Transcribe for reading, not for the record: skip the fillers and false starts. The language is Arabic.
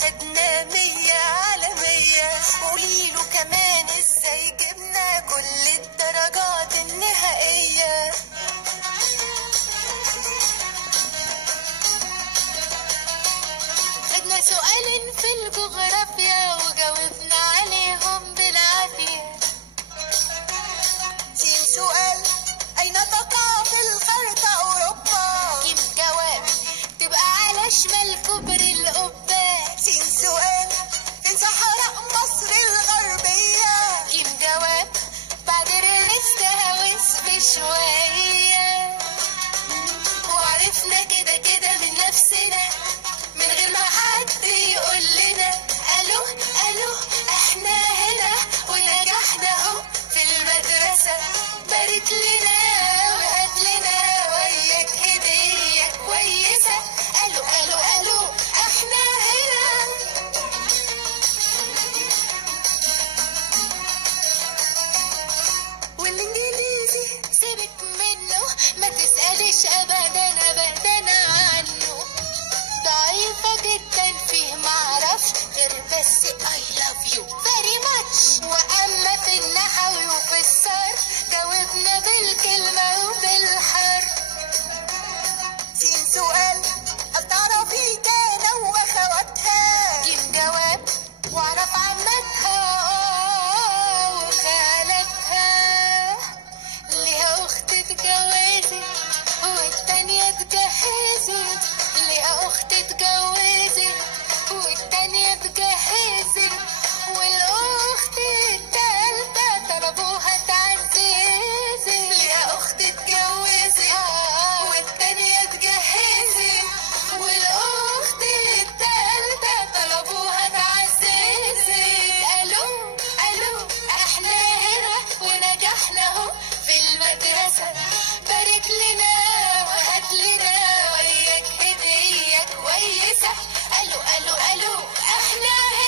خدنا 100/100. قوليله كمان ازاي جبنا كل الدرجات النهائية. خدنا سؤالين في الجغرافيا وجاوبنا عليهم بالعافية. سين سؤال أين تقع في الخريطة أوروبا؟ جيم جواب تبقى على شمال كوبري القبة. سين سؤال فين صحراء مصر الغربية؟ جيم جواب بعد نستهوس بشوية. وعرفنا كده كده من نفسنا من غير ما حد يقول لنا الو الو احنا هنا ونجحنا اهو في المدرسة. بارك لنا وهات لنا وياك هدية كويسة. الو الو الو احنا هنا. والانجليزي سيبك منه ما تسألش ابدا ابدا عنه. ضعيفة جدا فيه معرفش غير بس I love you very much. وأما في النحو وفي الصرف جاوبنا بالكلمة وبالحرف. سين سؤال بتعرفي كان وأخواتها؟ جيم جواب وأعرف عمتها وخالتها. ليها أخت اتجوزت والتانية اتجهزت. ليها أخت اتجوزت والتانية اتجهزت. والأخت التالتة طلبوها تعززت. ليها أخت اتجوزت والتانية اتجهزت. والأخت التالتة طلبوها تعززت. ألو ألو احنا هنا ونجحنا اهو في المدرسة. بارك لنا وهات لنا وياك هدية كويسة. الو الو الو احنا هنا.